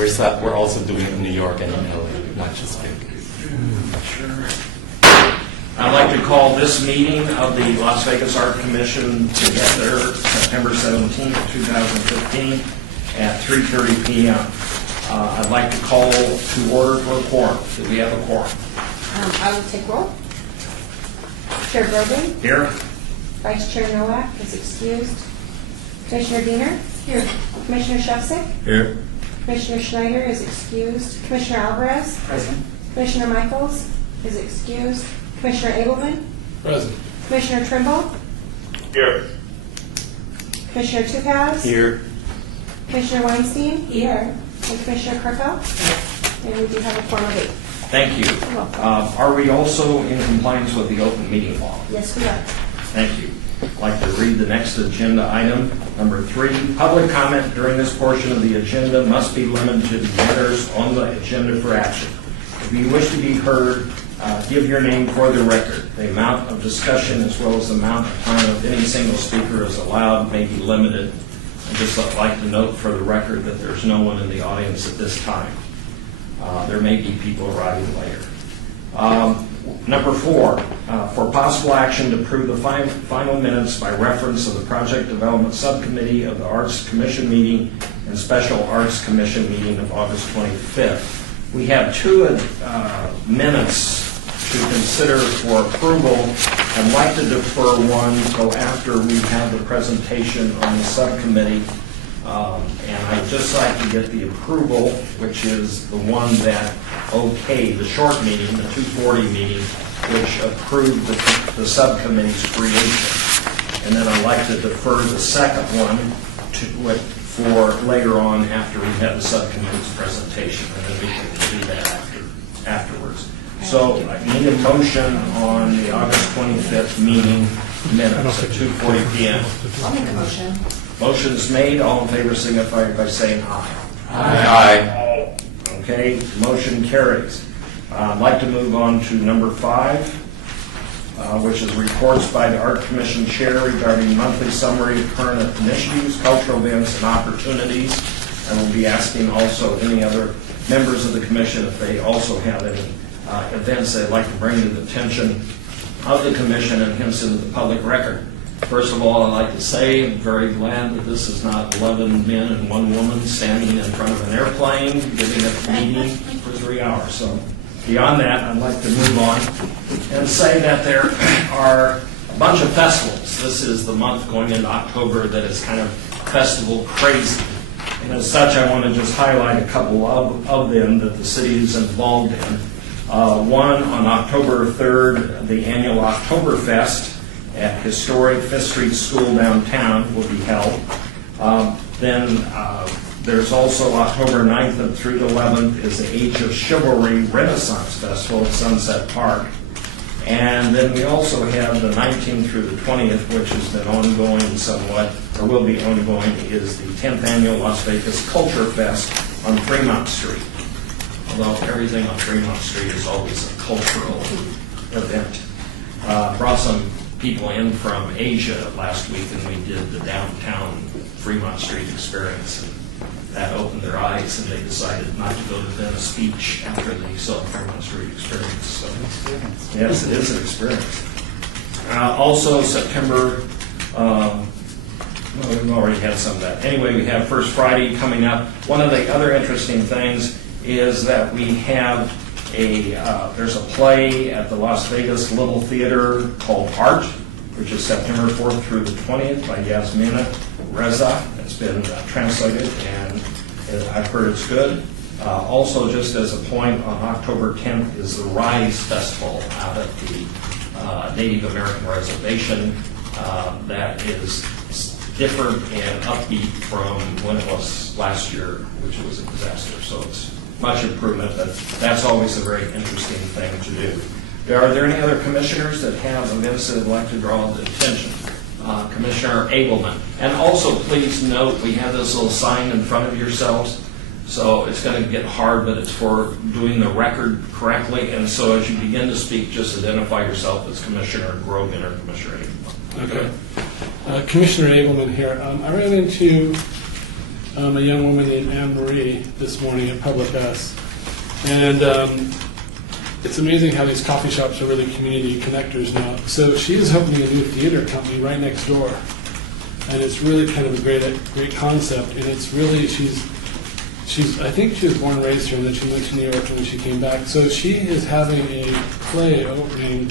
We're also doing it in New York and in LA, not just big. Sure. I'd like to call this meeting of the Las Vegas Art Commission together September 17th, 2015 at 3:30 p.m. I'd like to call to order for a quorum. Do we have a quorum? I will take roll. Chair Grogan. Here. Vice Chair Nowak is excused. Commissioner Diener. Here. Commissioner Shevsik. Here. Commissioner Schneider is excused. Commissioner Alvarez. Present. Commissioner Michaels is excused. Commissioner Abelman. Present. Commissioner Trimble. Here. Commissioner Tukaz. Here. Commissioner Weinstein. Here. And Commissioner Karpel. And we do have a quorum of 8. Thank you. You're welcome. Are we also in compliance with the open meeting law? Yes, we are. Thank you. I'd like to read the next agenda item. Number 3, public comment during this portion of the agenda must be limited to the matters on the agenda for action. If you wish to be heard, give your name for the record. The amount of discussion as well as the amount of time of any single speaker is allowed may be limited. I'd just like to note for the record that there's no one in the audience at this time. There may be people arriving later. Number 4, for possible action to approve the final minutes by reference of the Project Development Subcommittee of the Arts Commission meeting and Special Arts Commission meeting of August 25th. We have 2 minutes to consider for approval. I'd like to defer one until after we have the presentation on the subcommittee. And I'd just like to get the approval, which is the one that okayed the short meeting, the 2:40 meeting, which approved the subcommittee's creation. And then I'd like to defer the second one for later on after we have the subcommittee's presentation, and then we can do that afterwards. So I need a motion on the August 25th meeting minutes at 2:40 p.m. I'll make a motion. Motion's made. All in favor signify by saying aye. Aye. Okay, motion carries. I'd like to move on to number 5, which is reports by the Art Commission Chair regarding monthly summary of current initiatives, cultural events, and opportunities. And we'll be asking also any other members of the Commission if they also have any events they'd like to bring to the attention of the Commission and hence into the public record. First of all, I'd like to say I'm very glad that this is not 11 men and 1 woman standing in front of an airplane giving a meeting for 3 hours. So beyond that, I'd like to move on and say that there are a bunch of festivals. This is the month going into October that is kind of festival crazy. And as such, I want to just highlight a couple of them that the city is involved in. One, on October 3rd, the annual Oktoberfest at historic 5th Street School downtown will be held. Then there's also October 9th through the 11th is the Age of Chivalry Renaissance Festival at Sunset Park. And then we also have the 19th through the 20th, which has been ongoing somewhat, or will be ongoing, is the 10th annual Las Vegas Culture Fest on Fremont Street. Although everything on Fremont Street is always a cultural event. Brought some people in from Asia last week, and we did the downtown Fremont Street experience. And that opened their eyes, and they decided not to go to Venice Beach after they saw the Fremont Street experience. So, yes, it is an experience. Also, September, well, we've already had some of that. Anyway, we have First Friday coming up. One of the other interesting things is that we have there's a play at the Las Vegas Little Theater called Art, which is September 4th through the 20th by Yasmina Reza. It's been translated, and I've heard it's good. Also, just as a point, on October 10th is the Rise Festival out at the Native American Reservation. That is different and upbeat from when it was last year, which was a disaster. So it's much improvement, but that's always a very interesting thing to do. Are there any other commissioners that have events that would like to draw the attention? Commissioner Abelman. And also, please note, we have this little sign in front of yourselves. So it's going to get hard, but it's for doing the record correctly. And so as you begin to speak, just identify yourself as Commissioner Grogan or Commissioner Abelman. Okay. Commissioner Abelman here. I ran into a young woman named Anne Marie this morning at Public Us. And it's amazing how these coffee shops are really community connectors now. So she is opening a new theater company right next door. And it's really kind of a great concept. And it's really, I think she was born and raised here, and then she moved to New York and then she came back. So she is having a play opening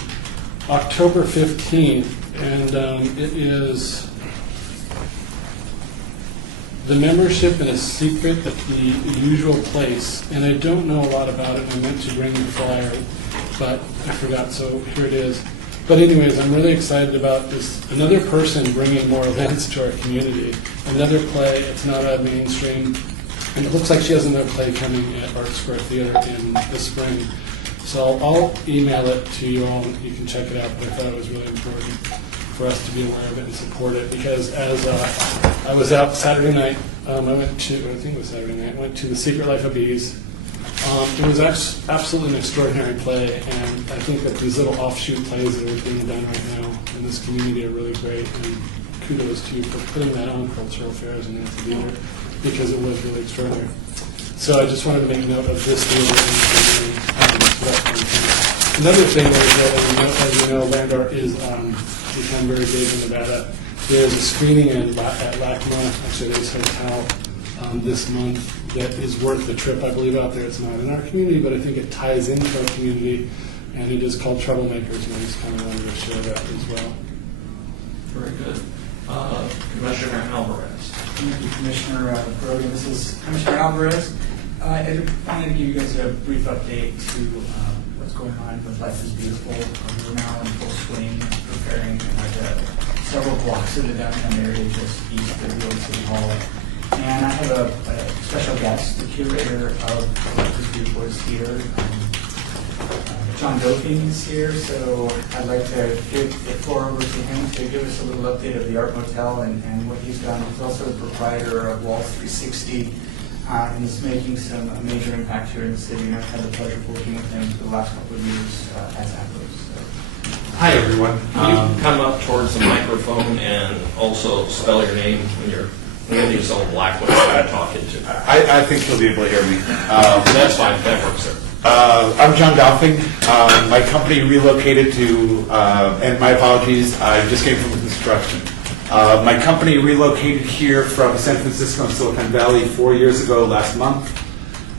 October 15th, and it is The Membership in a Secret at the Usual Place. And I don't know a lot about it, and I meant to bring the flyer, but I forgot, so here it is. But anyways, I'm really excited about this. Another person bringing more events to our community. Another play, it's not a mainstream. And it looks like she has another play coming at Art Square Theater in the spring. So I'll email it to you all, and you can check it out. But I thought it was really important for us to be aware of it and support it. Because as I was out Saturday night, I went to The Secret Life of Bees. It was absolutely an extraordinary play, and I think that these little offshoot plays that are being done right now in this community are really great. And kudos to you for putting that on Cultural Affairs and Nancy Theater, because it was really extraordinary. So I just wanted to make note of this theater. Another thing is that, as you know, Land Art is become very big in Nevada. There's a screening at LACMA, actually there's Hotel, this month that is worth the trip. I believe out there it's not in our community, but I think it ties into our community, and it is called Troublemakers, and I just kind of wanted to share that as well. Very good. Commissioner Alvarez. Thank you, Commissioner Brogan. This is Commissioner Alvarez. I wanted to give you guys a brief update to what's going on with Life is Beautiful. We're now in full swing preparing several blocks of the downtown area just east of the old City Hall. And I have a special guest, the curator of Life is Beautiful is here. John Doping is here, so I'd like to give the floor over to him to give us a little update of the Art Motel and what he's done. He's also the proprietor of Wall 360 and is making some major impact here in the city. And I've had the pleasure of working with him for the last couple of years as APROS. So. Hi, everyone. Can you come up towards the microphone and also spell your name when you're these old black ones that I'm talking to? I think he'll be able to hear me. That's fine. That works, sir. I'm John Dolphin. My company relocated to, and my apologies, I just came from construction. My company relocated here from San Francisco and Silicon Valley 4 years ago last month.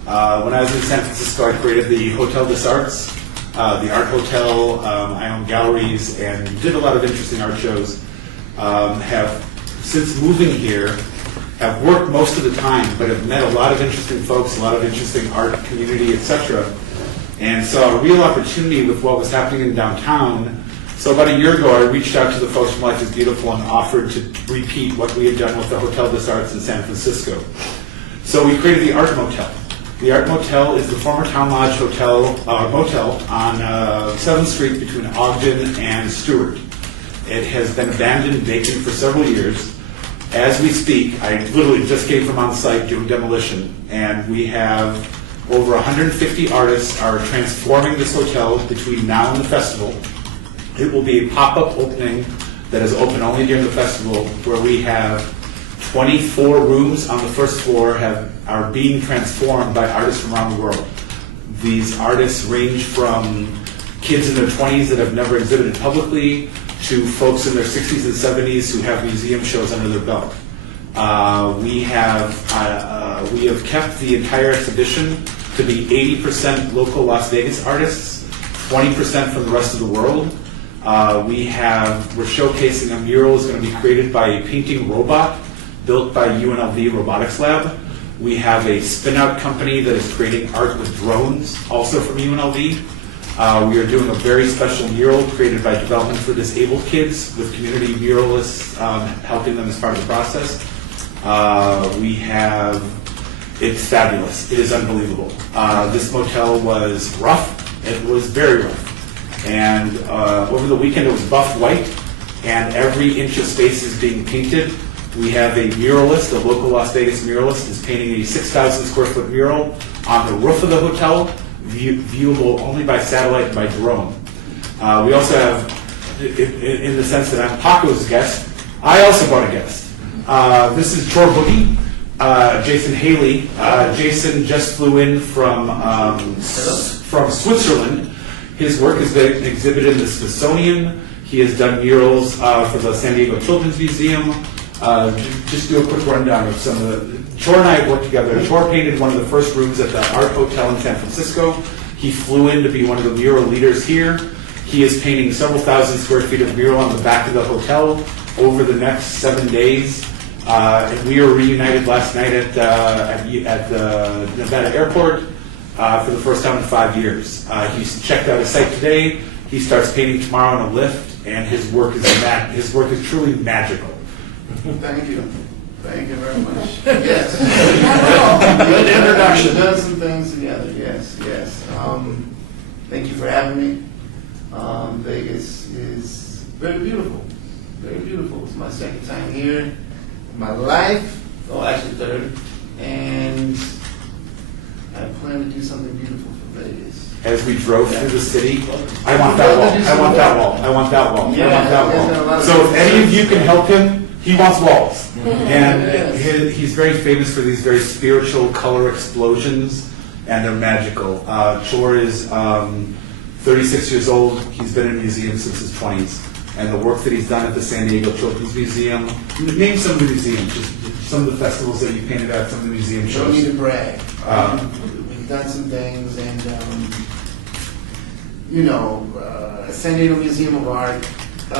When I was in San Francisco, I created the Hotel des Arts, the art hotel. I own galleries and did a lot of interesting art shows. Have, since moving here, have worked most of the time, but have met a lot of interesting folks, a lot of interesting art community, etc. And saw a real opportunity with what was happening in downtown. So about a year ago, I reached out to the folks from Life is Beautiful and offered to repeat what we had done with the Hotel des Arts in San Francisco. So we created the Art Motel. The Art Motel is the former Town Lodge motel on 7th Street between Ogden and Stewart. It has been abandoned, vacant for several years. As we speak, I literally just came from on site doing demolition, and we have over 150 artists are transforming this hotel between now and the festival. It will be a pop-up opening that is open only during the festival, where we have 24 rooms on the first floor are being transformed by artists from around the world. These artists range from kids in their 20s that have never exhibited publicly to folks in their 60s and 70s who have museum shows under their belt. We have kept the entire exhibition to be 80% local Las Vegas artists, 20% from the rest of the world. We're showcasing a mural that's going to be created by a painting robot built by UNLV Robotics Lab. We have a spin-out company that is creating art with drones, also from UNLV. We are doing a very special mural created by Development for Disabled Kids with community muralists helping them as part of the process. It's fabulous. It is unbelievable. This motel was rough. It was very rough. And over the weekend it was buff white, and every inch of space is being painted. We have a muralist, a local Las Vegas muralist, is painting a 6,000 square foot mural on the roof of the hotel, viewable only by satellite and by drone. We also have, in the sense that I'm Paco's guest, I also brought a guest. This is Chor Boogie. Jason Haley. Jason just flew in from Switzerland. His work has been exhibited in the Smithsonian. He has done murals for the San Diego Children's Museum. Just do a quick rundown of some of the... Chor and I have worked together. Chor painted one of the first rooms at the Art Hotel in San Francisco. He flew in to be one of the mural leaders here. He is painting several thousand square feet of mural on the back of the hotel over the next 7 days. And we were reunited last night at the Nevada airport for the first time in 5 years. He's checked out his site today. He starts painting tomorrow on a lift, and his work is truly magical. Thank you. Thank you very much. Yes. Good introduction. We've done some things together, yes, yes. Thank you for having me. Vegas is very beautiful. Very beautiful. It's my second time here in my life. Oh, actually third. And I plan to do something beautiful for Vegas. As we drove through the city, I want that wall, I want that wall, I want that wall, I want that wall. So if any of you can help him, he wants walls. And he's very famous for these very spiritual color explosions, and they're magical. Chor is 36 years old. He's been in museums since his 20s. And the work that he's done at the San Diego Children's Museum, name some of the museums, just some of the festivals that you painted at, some of the museum You don't need shows. to brag. We've done some things, and San Diego Museum of Art, a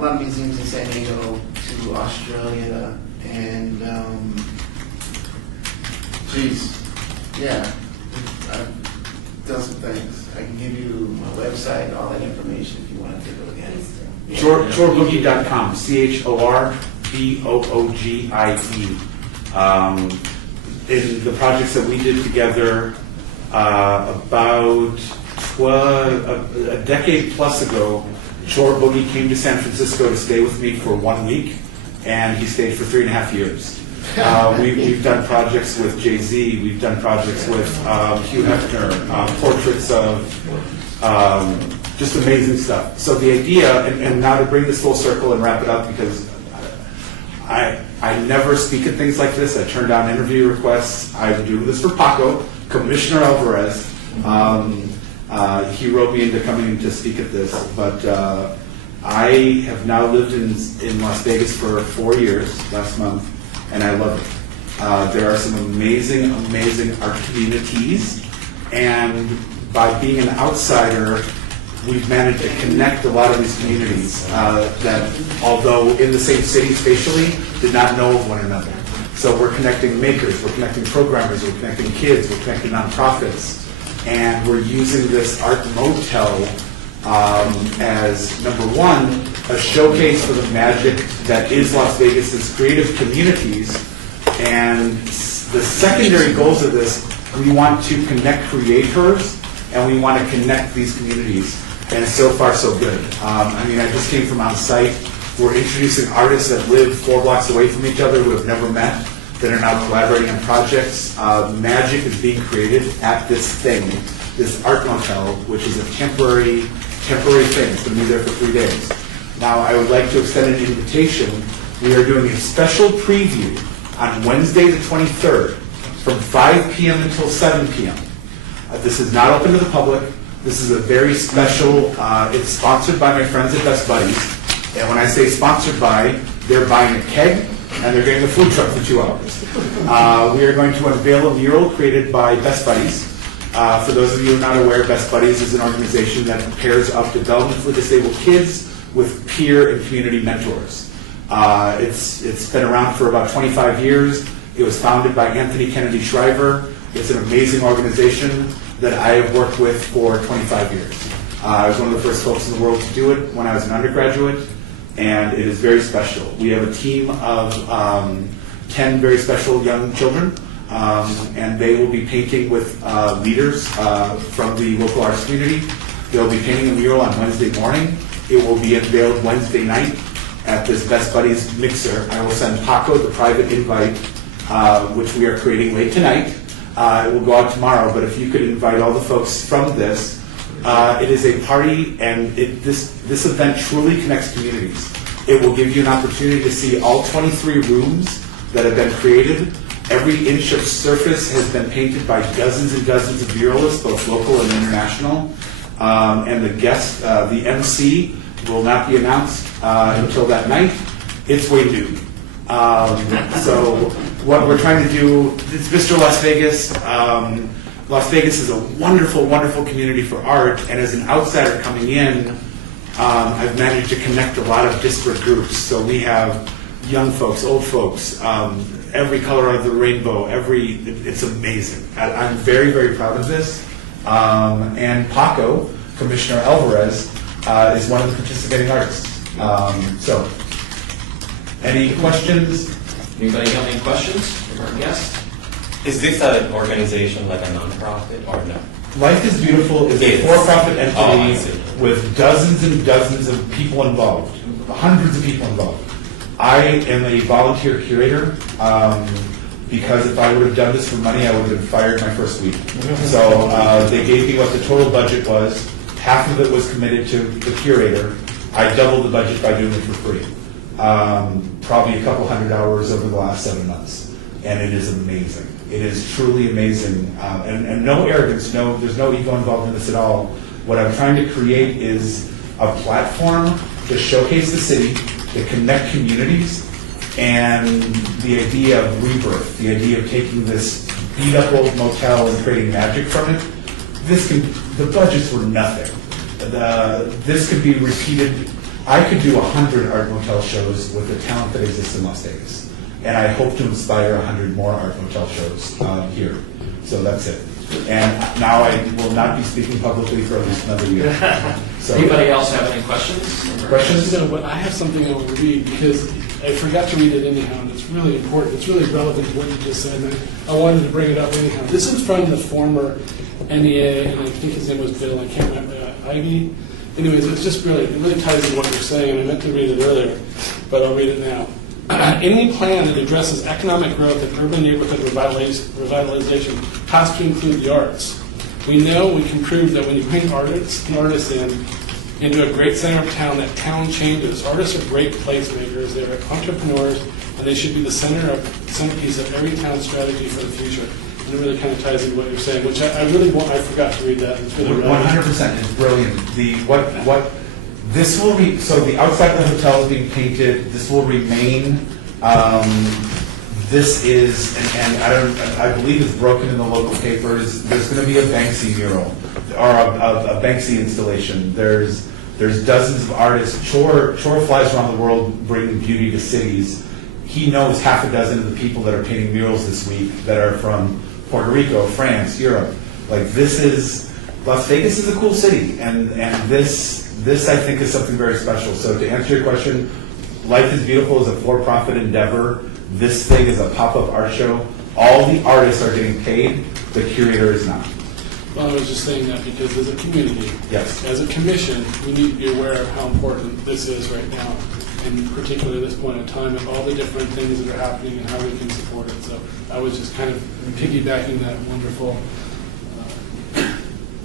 lot of museums in San Diego, to Australia, and I've done some things. I can give you my website, all that information if you want to take a look at it. Yeah. Chorboogie.com, CHORBOOGIE. In the projects that we did together about a decade plus ago, Chor Boogie came to San Francisco to stay with me for 1 week, and he stayed for 3.5 years. We've done projects with Jay-Z, we've done projects with Hugh Hefner, portraits of just amazing stuff. So the idea, and now to bring this full circle and wrap it up, because I never speak at things like this. I turn down interview requests. I'm doing this for Paco, Commissioner Alvarez. He wrote me into coming to speak at this, but I have now lived in Las Vegas for 4 years, last month, and I love it. There are some amazing, amazing art communities, and by being an outsider, we've managed to connect a lot of these communities that, although in the same city spatially, did not know of one another. So we're connecting makers, we're connecting programmers, we're connecting kids, we're connecting nonprofits, and we're using this art motel as, number one, a showcase for the magic that is Las Vegas's creative communities. And the secondary goals of this, we want to connect creators, and we want to connect these communities. And so far, so good. I just came from on site. We're introducing artists that live 4 blocks away from each other who have never met, that are now collaborating on projects. Magic is being created at this thing, this art motel, which is a temporary thing. It's going to be there for 3 days. Now, I would like to extend an invitation. We are doing a special preview on Wednesday the 23rd from 5 p.m. until 7 p.m. This is not open to the public. This is a very special, it's sponsored by my friends at Best Buddies. And when I say sponsored by, they're buying a keg and they're getting a food truck for 2 hours. We are going to unveil a mural created by Best Buddies. For those of you who are not aware, Best Buddies is an organization that pairs up developmentally disabled kids with peer and community mentors. It's been around for about 25 years. It was founded by Anthony Kennedy Shriver. It's an amazing organization that I have worked with for 25 years. I was one of the first folks in the world to do it when I was an undergraduate, and it is very special. We have a team of 10 very special young children, and they will be painting with leaders from the local arts community. They'll be painting a mural on Wednesday morning. It will be unveiled Wednesday night at this Best Buddies mixer. I will send Paco the private invite, which we are creating late tonight. It will go out tomorrow, but if you could invite all the folks from this, it is a party, and this event truly connects communities. It will give you an opportunity to see all 23 rooms that have been created. Every inch of surface has been painted by dozens and dozens of muralists, both local and international. And the guest, the MC, will not be announced until that night. It's way new. So what we're trying to do, it's Mr. Las Vegas. Las Vegas is a wonderful, wonderful community for art, and as an outsider coming in, I've managed to connect a lot of disparate groups. So we have young folks, old folks, every color of the rainbow, it's amazing. I'm very, very proud of this. And Paco, Commissioner Alvarez, is one of the participating artists. So, any questions? Anybody have any questions from our guests? Is this an organization like a nonprofit or no? Life is Beautiful is a It is. for-profit Oh, I see. entity with dozens and dozens of people involved, hundreds of people involved. I am a volunteer curator because if I would have done this for money, I would have been fired my first week. So they gave me what the total budget was. Half of it was committed to the curator. I doubled the budget by doing it for free. Probably a couple hundred hours over the last 7 months. And it is amazing. It is truly amazing. And no arrogance, there's no ego involved in this at all. What I'm trying to create is a platform to showcase the city, to connect communities, and the idea of rebirth, the idea of taking this beat-up old motel and creating magic from it. The budgets were nothing. This could be repeated. I could do 100 art motel shows with the talent that exists in Las Vegas. And I hope to inspire 100 more art motel shows here. So that's it. And now I will not be speaking publicly for at least another year. So, Anybody else have any questions? questions? No, but I have something I will read because I forgot to read it anyhow, and it's really important. It's really relevant to what you just said, and I wanted to bring it up anyhow. This is from the former NEA, and I think his name was Bill, I can't remember, Ivy. Anyways, it's just really, it really ties into what you're saying, and I meant to read it earlier, but I'll read it now. Any plan that addresses economic growth and urban neighborhood revitalization has to include the arts. We know we can prove that when you bring artists into a great center of town, that town changes. Artists are great placemakers. They're entrepreneurs, and they should be the centerpiece of every town strategy for the future. And it really kind of ties into what you're saying, which I really want. I forgot to read that. It's really relevant. 100% is brilliant. This will so the outside of the hotel is being painted. This will remain. This is, and I believe it's broken in the local papers. There's going to be a Banksy mural or a Banksy installation. There's dozens of artists. Chor flies around the world bringing beauty to cities. He knows half a dozen of the people that are painting murals this week that are from Puerto Rico, France, Europe. Like Las Vegas is a cool city, and this I think is something very special. So to answer your question, Life is Beautiful is a for-profit endeavor. This thing is a pop-up art show. All the artists are getting paid. The curator is not. Well, I was just saying that because as a community, Yes. as a commission, we need to be aware of how important this is right now, and particularly at this point in time, and all the different things that are happening and how we can support it. So I was just kind of piggybacking that wonderful.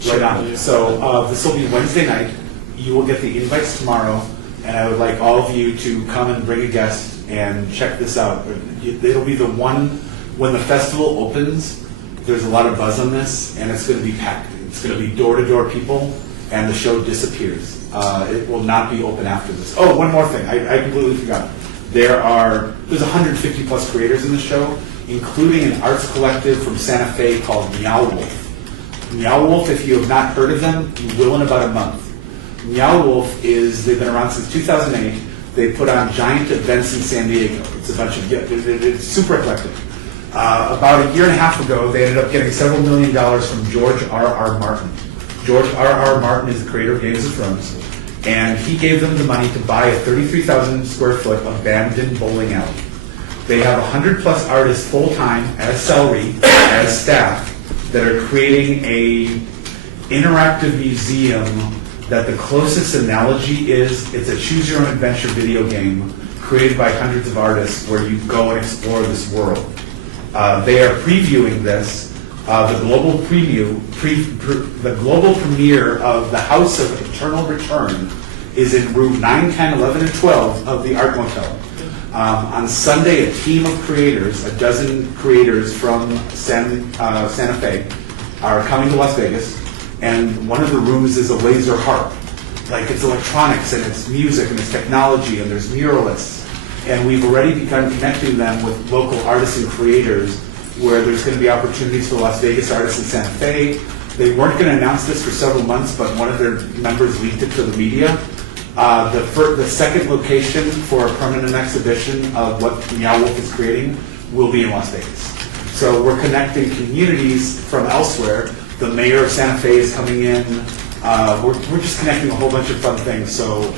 Right on. So this will be Wednesday night. You will get the invites tomorrow, and I would like all of you to come and bring a guest and check this out. It'll be the one, when the festival opens, there's a lot of buzz on this, and it's going to be packed. It's going to be door-to-door people, and the show disappears. It will not be open after this. Oh, one more thing. I completely forgot. There's 150 plus creators in the show, including an arts collective from Santa Fe called Meow Wolf. Meow Wolf, if you have not heard of them, you will in about a month. Meow Wolf they've been around since 2008. They put on giant events in San Diego. It's a bunch of, it's super eclectic. About a year and a half ago, they ended up getting several $1 million from George R.R. Martin. George R.R. Martin is the creator of Games of Thrones, and he gave them the money to buy a 33,000 square foot abandoned bowling alley. They have 100 plus artists full-time as salary, as staff, that are creating a interactive museum that the closest analogy is, it's a choose-your-own-adventure video game created by hundreds of artists where you go and explore this world. They are previewing this. The global premiere of the House of Eternal Return is in room 9, 10, 11, and 12 of the Art Motel. On Sunday, a team of creators, a dozen creators from Santa Fe, are coming to Las Vegas, and one of the rooms is a laser harp. Like, it's electronics, and it's music, and it's technology, and there's muralists. And we've already begun connecting them with local artists and creators, where there's going to be opportunities for Las Vegas artists in Santa Fe. They weren't going to announce this for several months, but one of their members leaked it to the media. The second location for a permanent exhibition of what Meow Wolf is creating will be in Las Vegas. So we're connecting communities from elsewhere. The mayor of Santa Fe is coming in. We're just connecting a whole bunch of fun things. So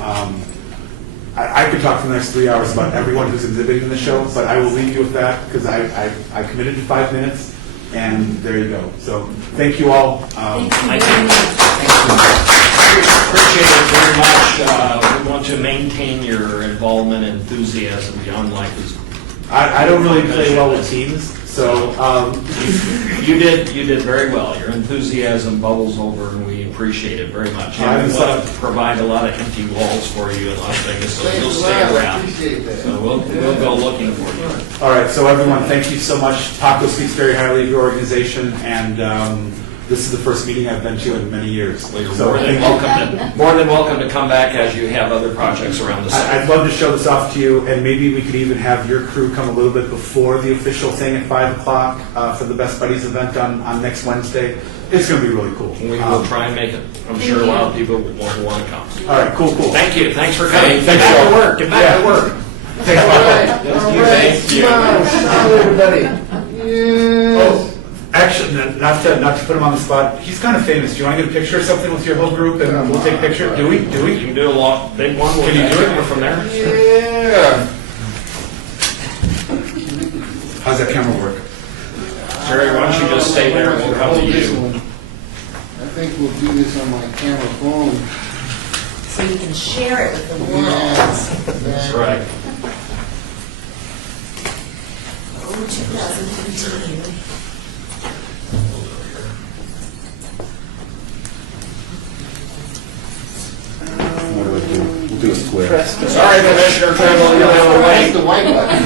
I could talk for the next 3 hours about everyone who's exhibiting in the show, but I will leave you with that because I committed to 5 minutes, and there you go. So thank you all. Thank you very much. Appreciate it very much. We want to maintain your involvement and enthusiasm beyond life is. I don't really play well with teams, so You did very well. Your enthusiasm bubbles over, and we appreciate it very much. I And we was- want to provide a lot of empty walls for you in Las Vegas, so you'll Thanks a stay lot. I around. appreciate that. So we'll go looking for you. all right. So everyone, thank you so much. Taco speaks very highly of your organization, and this is the first meeting I've been to in many years. Well, you're So more than welcome to come back as you have other projects around the city. I'd love to show this off to you, and maybe we could even have your crew come a little bit before the official thing at 5 o'clock for the Best Buddies event on next Wednesday. It's going to be really cool. We will try and make it. I'm sure a lot of people will want to come. All right, cool. Thank you. Thanks for coming. Get Thanks, back y'all. to work. Get back to work. Thanks, All Michael. right, all right. Thank you. Smile, everybody. Yes. Oh, actually, not to put him on the spot, he's kind of famous. Do you want to get a picture or something with your whole group, and we'll take a picture? Do we? You can do a lot, big one. Can you do it? We're from there. Yeah. How's that camera work? Jerry, why don't you just stay there and we'll come to This you. one. I think we'll do this on my camera phone. So you can share it with the world. Yes. That's right. Oh, 2015. What do I do? We'll do a square. Press the- Sorry, Commissioner Trimble, you'll have to Press wait. the white button.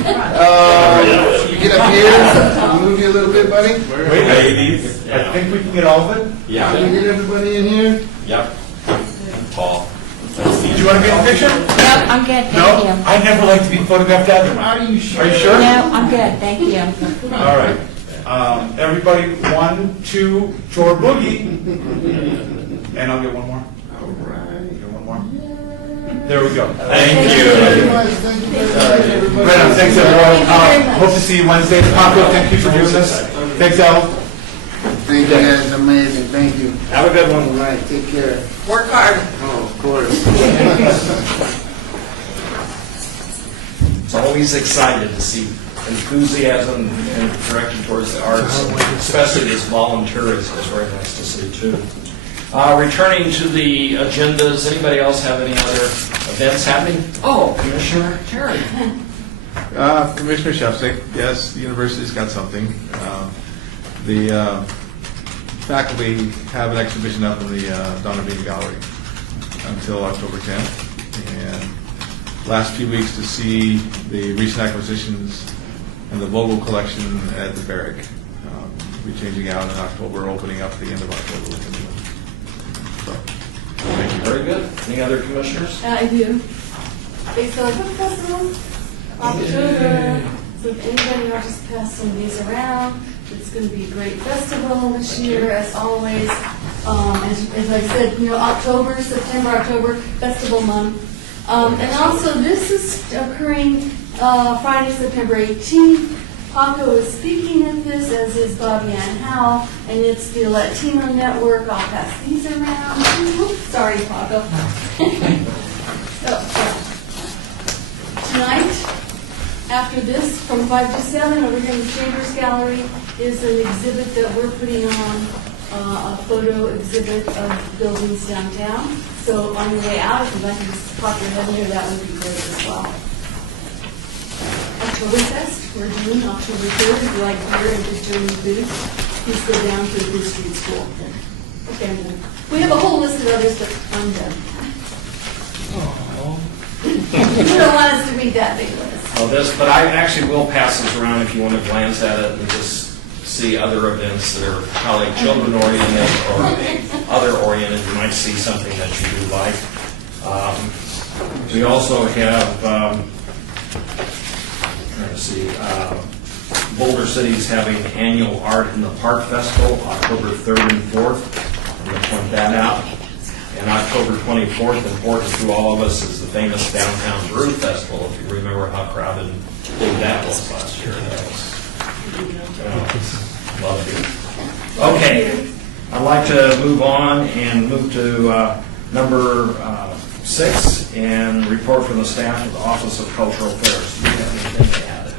You get up here, move you a little bit, buddy. Wait, ladies. I think we can get all of it. Can Yeah. you get everybody in here? Yep. Paul. Do you want to be in the picture? No, I'm good, No? thank you. I never like to be photographed either. Are you sure? Are you sure? No, I'm good, thank you. All right. Everybody, 1, 2, Jor Boogie. And I'll get one more. All right. Get one more. There we go. Thank Thank you you. very much. Thank you very much, everybody. Right on. Thanks, everyone. Thank you very much. Hope to see you Wednesday. Paco, thank you for doing this. Thanks, Al. Thank you guys, amazing, thank you. Have a good one. All right, take care. Work hard. Oh, of course. It's always excited to see enthusiasm and direction towards the arts, especially this volunteerism is very nice to see too. Returning to the agendas, anybody else have any other events happening? Oh, Commissioner Terry. Commissioner Shepsick, yes, the university's got something. The faculty have an exhibition up in the Donna Bean Gallery until October 10th. And last few weeks to see the recent acquisitions and the Vogel collection at the Barrick. We'll be changing out in October, opening up at the end of October. So, thank you. Very good. Any other commissioners? I do. It's a book festival, October. So if anybody, I'll just pass some of these around. It's going to be a great festival this year, as always. As I said, October, festival month. And also, this is occurring Friday, September 18th. Paco is speaking at this, as is Bobby Ann Howe, and it's the Latino Network. I'll pass these around. Oops, sorry, Paco. Tonight, after this, from 5 to 7, over here in the Chambers Gallery, is an exhibit that we're putting on, a photo exhibit of buildings downtown. So on your way out, if you'd like to just pop your head in here, that would be great as well. Oktoberfest, we're doing October 3rd. If you like beer and just join the booth, please go down to the Blue Street School. Okay, I'm done. We have a whole list of others, but I'm done. You don't want us to read that big list. But I actually will pass this around if you want to glance at it and just see other events that are probably children-oriented or other-oriented. You might see something that you do like. We also have, trying to see, Boulder City's having annual Art in the Park Festival, October 3rd and 4th. I'm going to point that out. And October 24th, important to all of us, is the famous Downtown Brew Festival. If you remember how crowded and big that was last year. That was, loved it. Okay, I'd like to move on and move to number 6, and report from the staff of the Office of Cultural Affairs. Do you have anything to add?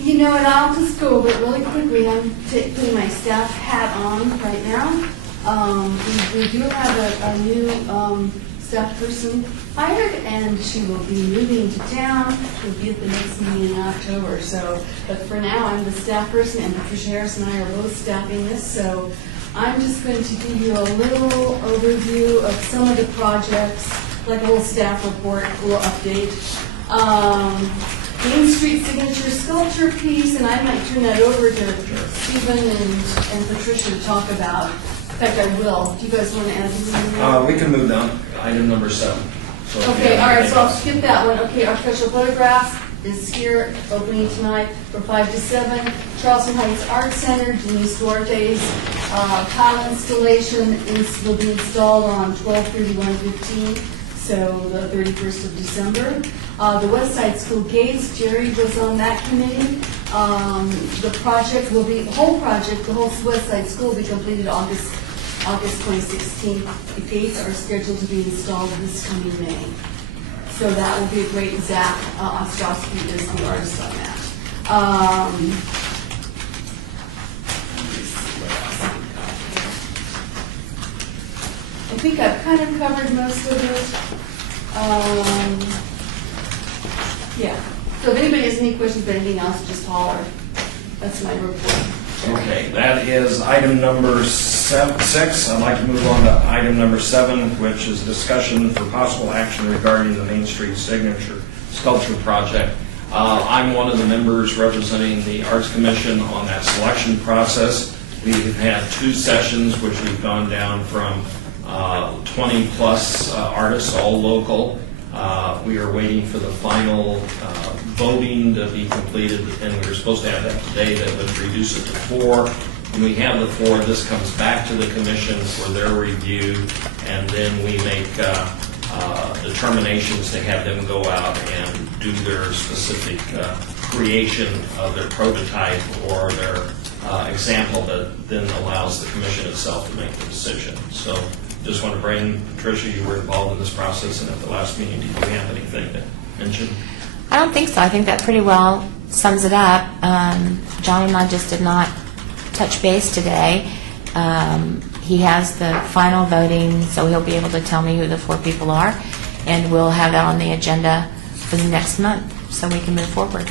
You know, and I'll just go over it really quickly. I'm putting my staff hat on right now. We do have a new staff person hired, and she will be moving to town. She'll be at the next meeting in October. So, but for now, I'm the staff person, and Patricia Harris and I are both staffing this. So, I'm just going to give you a little overview of some of the projects, like a little staff report, a little update. Main Street signature sculpture piece, and I might turn that over to Stephen and Patricia to talk about. In fact, I will. Do you guys want to add anything? We can move down. Item number 7. So if you Okay, have all right, anything so I'll else. skip that one. Okay, our special photograph is here, opening tonight from 5 to 7. Charleston Heights Art Center, Denise Duarte's tile installation will be installed on 12/31/15, so the 31st of December. The West Side School Gates, Jerry was on that committee. The project will be, the whole West Side School will be completed August 2016. The gates are scheduled to be installed this coming May. So that will be a great, Zach Ostrowski is the artist on that. I think I've kind of covered most of it. Yeah. So if anybody has any questions or anything else, just holler. That's my report. Okay, that is item number 6. I'd like to move on to item number 7, which is discussion for possible action regarding the Main Street signature sculpture project. I'm one of the members representing the Arts Commission on that selection process. We've had 2 sessions, which we've gone down from 20-plus artists, all local. We are waiting for the final voting to be completed, and we were supposed to have that today. That would reduce it to 4. When we have the 4, this comes back to the commission for their review, and then we make determinations to have them go out and do their specific creation of their prototype or their example that then allows the commission itself to make the decision. So just want to bring, Patricia, you were involved in this process, and at the last meeting, did you have anything to mention? I don't think so. I think that pretty well sums it up. John and I just did not touch base today. He has the final voting, so he'll be able to tell me who the 4 people are, and we'll have that on the agenda for the next month so we can move forward.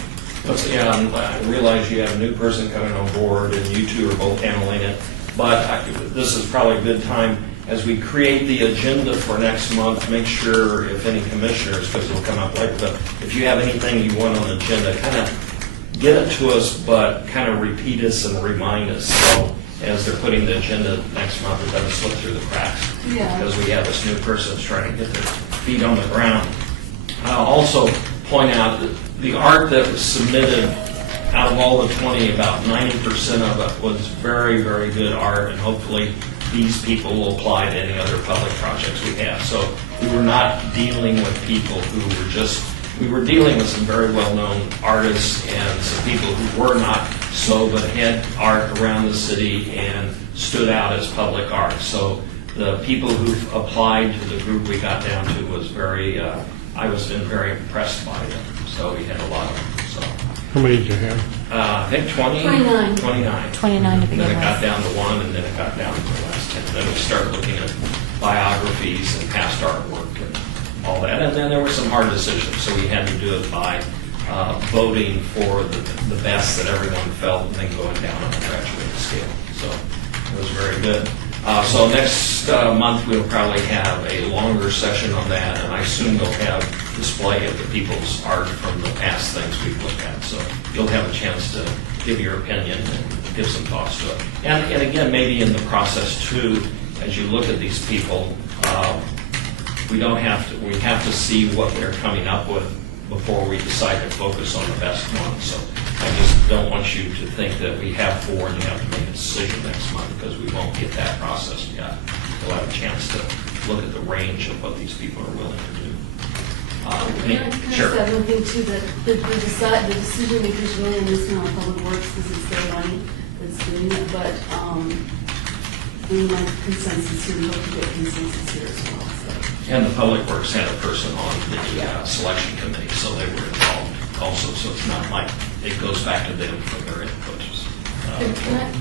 Yeah, I realize you have a new person coming on board, and you 2 are both handling it, but this is probably a good time as we create the agenda for next month. Make sure if any commissioners, because it'll come up later, but if you have anything you want on the agenda, kind of get it to us, but kind of repeat us and remind us. So as they're putting the agenda next month, it doesn't slip through the cracks. Yeah. Because we have this new person that's trying to get their feet on the ground. I'll also point out that the art that was submitted, out of all the 20, about 90% of it was very, very good art, and hopefully these people will apply to any other public projects we have. So we were not dealing with people who were just, we were dealing with some very well-known artists and some people who were not so, but had art around the city and stood out as public art. So the people who applied to the group we got down to was very, I was very impressed by them. So we had a lot of them. So How many did you have? I think 20? 29. 29. 29 to begin Then it got with. down to 1, and then it got down to the last 10. Then we started looking at biographies and past artwork and all that. And then there were some hard decisions, so we had to do it by voting for the best that everyone felt, and then going down on the graduating scale. So it was very good. So next month, we'll probably have a longer session on that, and I assume we'll have display of the people's art from the past things we've looked at. So you'll have a chance to give your opinion and give some thoughts to it. And again, maybe in the process too, as you look at these people, we have to see what they're coming up with before we decide to focus on the best one. So I just don't want you to think that we have 4 and you have to make a decision next month, because we won't get that process yet. We'll have a chance to look at the range of what these people are willing to do. Can I Sure. say one thing too, that the decision makers really in this now Public Works, because it's their money that's doing it, but we want consensus here, we hope to get consensus here as well, so. And the Public Works had a person on the selection committee, so they were involved also. So it's not like it goes back to them for their input.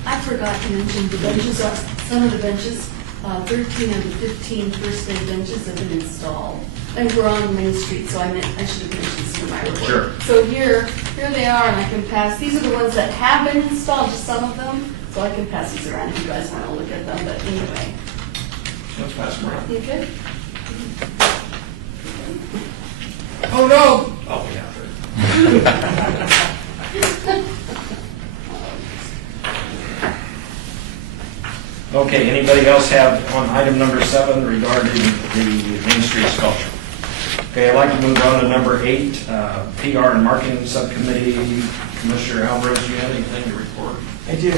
I forgot to mention the benches, some of the benches, 13 of the 15 first day benches have been installed. And we're on Main Street, so I should have mentioned some of my report. Sure. So here they are, and I can pass, these are the ones that have been installed, just some of them, so I can pass these around if you guys want to look at them, but anyway. Let's pass them around. You good? Oh, no! Oh, yeah. Okay, anybody else have on item number 7 regarding the Main Street sculpture? Okay, I'd like to move on to number 8, PR and Marketing Subcommittee. Commissioner Alvarez, do you have anything to report? I do,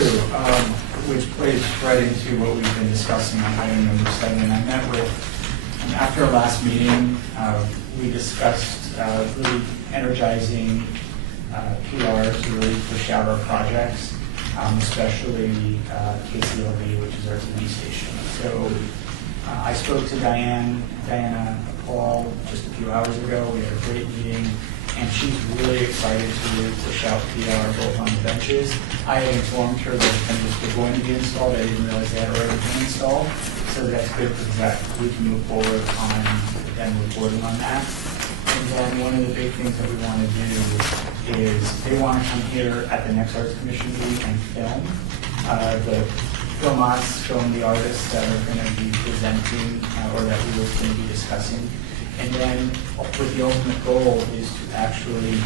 which plays right into what we've been discussing on item number 7. I met with, after our last meeting, we discussed really energizing PR to really push out our projects, especially KCLV, which is our TV station. So I spoke to Diana Paul just a few hours ago. We had a great meeting, and she's really excited to push out PR both on the benches. I had informed her that the benches were going to be installed. I didn't realize they had already been installed. So that's good because we can move forward on them reporting on that. And then one of the big things that we want to do is they want to come here at the next Arts Commission meeting and film. Film us, film the artists that are going to be presenting or that we were going to be discussing. And then with the ultimate goal is to actually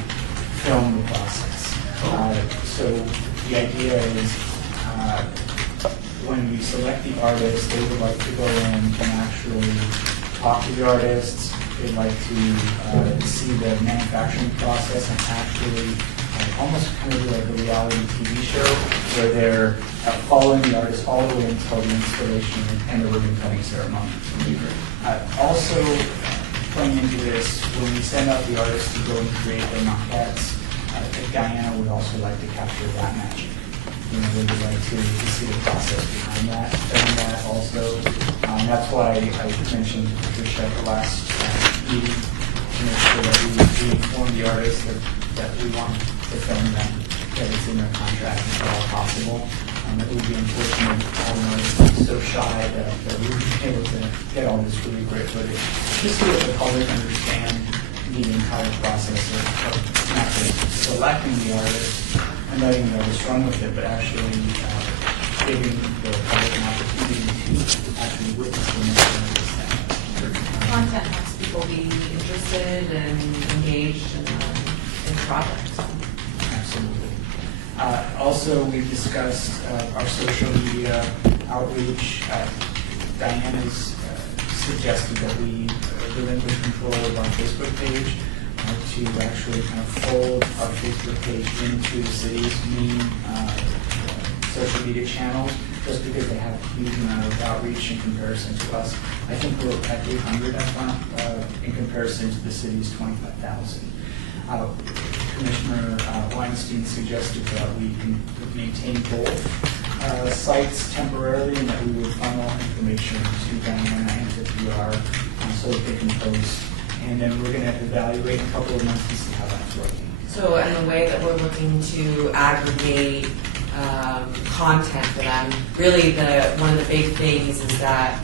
film the process. So the idea is when we select the artists, they would like to go in and actually talk to the artists. They'd like to see the manufacturing process and actually almost kind of do like a reality TV show where they're following the artist all the way until the installation and the ribbon cutting ceremony. Also, playing into this, when we send out the artists to go and create their maquettes, Diana would also like to capture that magic. We would like to see the process behind that, and that also. That's why I mentioned to Patricia at the last meeting to make sure that we inform the artists that we want to film them, that it's in their contract if at all possible. It would be unfortunate for all artists to be so shy that we would be able to get all this really great footage. Just so that the public understand the entire process of not just selecting the artist and letting the artist run with it, but actually giving the public an opportunity to actually witness the making of this thing. Content helps people be interested and engaged in the project. Absolutely. Also, we've discussed our social media outreach. Diana's suggested that we relinquish control of our Facebook page to actually kind of fold our Facebook page into the city's main social media channels, just because they have a huge amount of outreach in comparison to us. I think we're at 800 in comparison to the city's 25,000. Commissioner Weinstein suggested that we can maintain both sites temporarily, and that we would funnel information to Diana and to PR so that they can post. And then we're going to evaluate in a couple of months to see how that's working. So in the way that we're looking to aggregate content for them, really one of the big things is that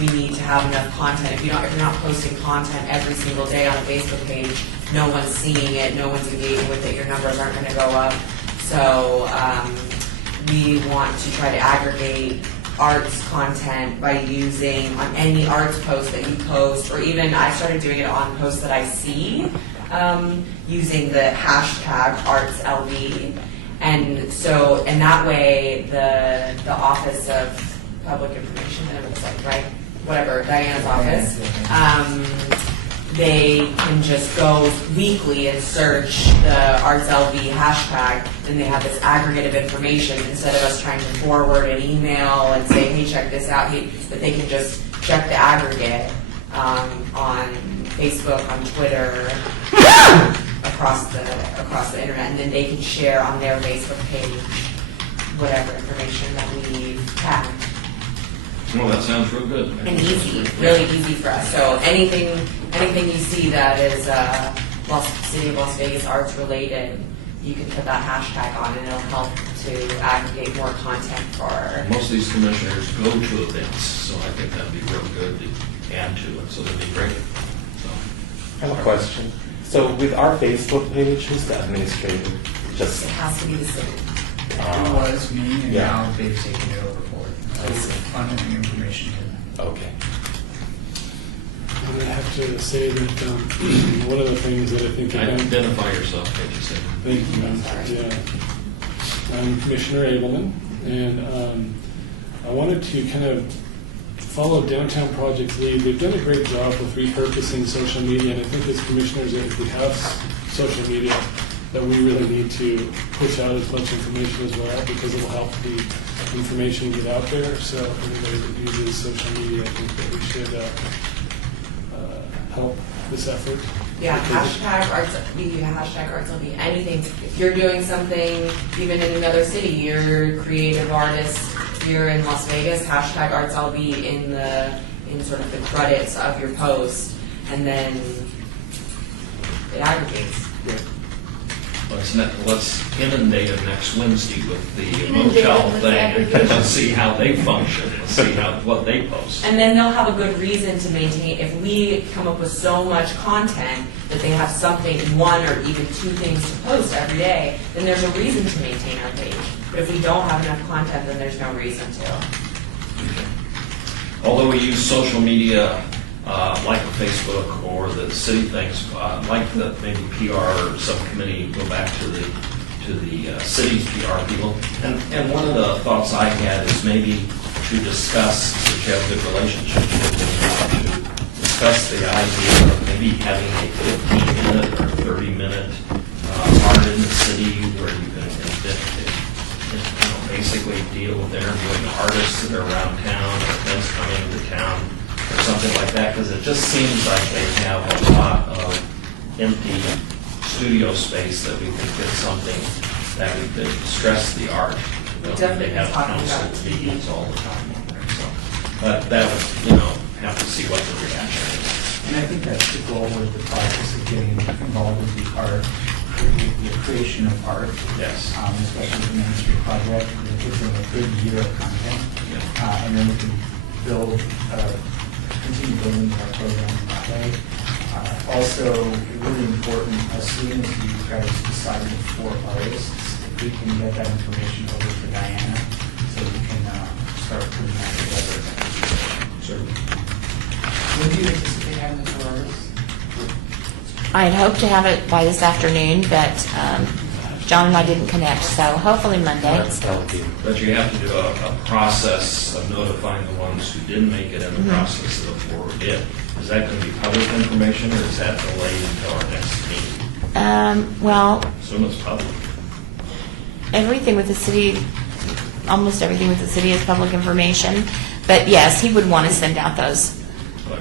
we need to have enough content. If you're not posting content every single day on a Facebook page, no one's seeing it, no one's engaging with it, your numbers aren't going to go up. So we want to try to aggregate arts content by using on any arts post that you post, or even I started doing it on posts that I see, using the hashtag ArtsLB. And so, and that way, the Office of Public Information, it looks like, right? Whatever, Diana's office, they can just go weekly and search the ArtsLB hashtag, and they have this aggregate of information instead of us trying to forward an email and say, hey, check this out, but they can just check the aggregate on Facebook, on Twitter, across the internet, and then they can share on their Facebook page whatever information that we've tagged. Well, that sounds real good. And easy, really easy for us. So anything you see that is City of Las Vegas arts related, you can put that hashtag on, and it'll help to aggregate more content for. Most of these commissioners go to events, so I think that'd be real good to add to it, so that'd be great. So. I have a question. So with our Facebook page, who's the administrator? Just It has to be the city. It was me, and Yeah. now they've taken it over for it. So funneling information to them. okay. I have to say that one of the things that I think Identify yourself, can't you say? Thank you. Yeah. I'm Commissioner Abelman, and I wanted to kind of follow Downtown Project's lead. They've done a great job with repurposing social media, and I think as commissioners, if we have social media, that we really need to push out as much information as well, because it will help the information get out there. So anybody that uses social media, I think that we should help this effort. Yeah, Because- hashtag ArtsLB, anything. If you're doing something, even in another city, you're a creative artist here in Las Vegas, hashtag ArtsLB in sort of the credits of your post, and then it aggregates. Let's inundate them next Wednesday with the Inundate motel them with thing, aggregation. and see how they function, and see what they post. And then they'll have a good reason to maintain, if we come up with so much content that they have something, one or even two things to post every day, then there's a reason to maintain our page. But if we don't have enough content, then there's no reason to. Although we use social media like Facebook or the city things, like the maybe PR subcommittee, go back to the city's PR people. And one of the thoughts I had is maybe to discuss, if you have a good relationship with them, to discuss the idea of maybe having a 15-minute or 30-minute art in the city where you can basically deal with interviewing artists that are around town, or events coming to town, or something like that, because it just seems like they have a lot of empty studio space that we could get something that we could stress the art. We definitely They have talking council about TV. meetings all the time on there, so. But that would, have to see what the reaction is. And I think that's the goal with the process of getting involved with the art, the creation of art. Yes. Especially the Main Street project, it gives them a good year of content. Yeah. And then we can continue building our program that way. Also, really important, as soon as you guys decide the 4 artists, if we can get that information over to Diana, so we can start putting that together. Certainly. When do you anticipate having the 4 artists? I'd hope to have it by this afternoon, but John and I didn't connect, so hopefully Monday. That would be. But you have to do a process of notifying the ones who didn't make it in the process of the 4 who did. Is that going to be public information, or is that delayed until our next meeting? Well, Assume it's public. everything with the city, almost everything with the city is public information. But yes, he would want to send out those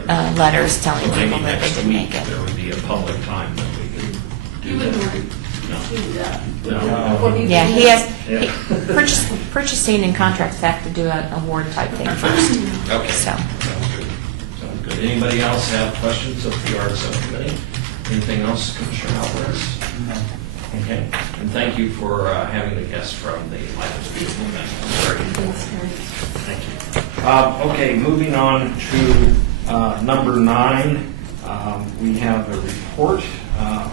letters telling So maybe people that they next didn't week make it. there would be a public time that we could do You that. wouldn't want No. to do that. No. Yeah, he has, Yeah. purchasing and contracts have to do an award type thing first. Okay. So, Sounds good. Sounds good. Anybody else have questions of the art subcommittee? Anything else, Commissioner Alvarez? Okay. And thank you for having the guests from the Life is Beautiful event. Very good. Thank you. Okay, moving on to number 9. We have a report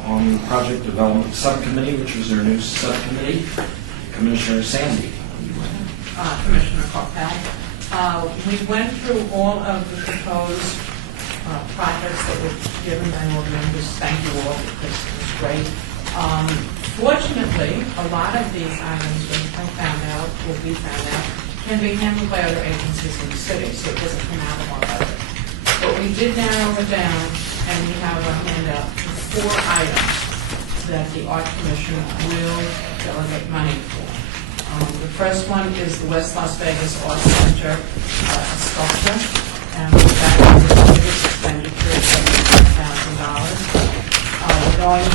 on the Project Development Subcommittee, which was their new subcommittee. Commissioner Sandy. Commissioner Cockpad. We went through all of the proposed projects that were given by all members. Thank you all, because it was great. Fortunately, a lot of these items, what we found out, can be handled by other agencies in the city, so it doesn't come out of our budget. But we did narrow it down, and we have a handout for 4 items that the Art Commission will delegate money for. The first one is the West Las Vegas Art Center sculpture, and that is the biggest expenditure of $75,000. We're going to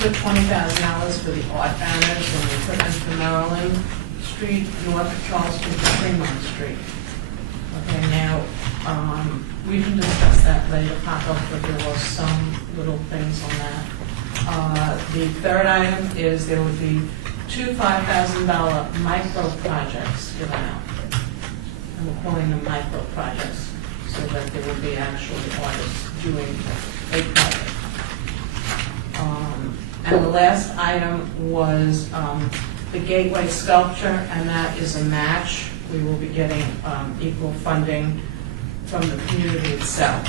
put $20,000 for the art banners and the equipment for Maryland Street, north of Charleston to Fremont Street. Okay, now, we can discuss that later, pop-up, but there was some little things on that. The third item is there would be 2 $5,000 micro projects given out. And we're calling them micro projects, so that there will be actually artists doing a project. And the last item was the Gateway sculpture, and that is a match. We will be getting equal funding from the community itself.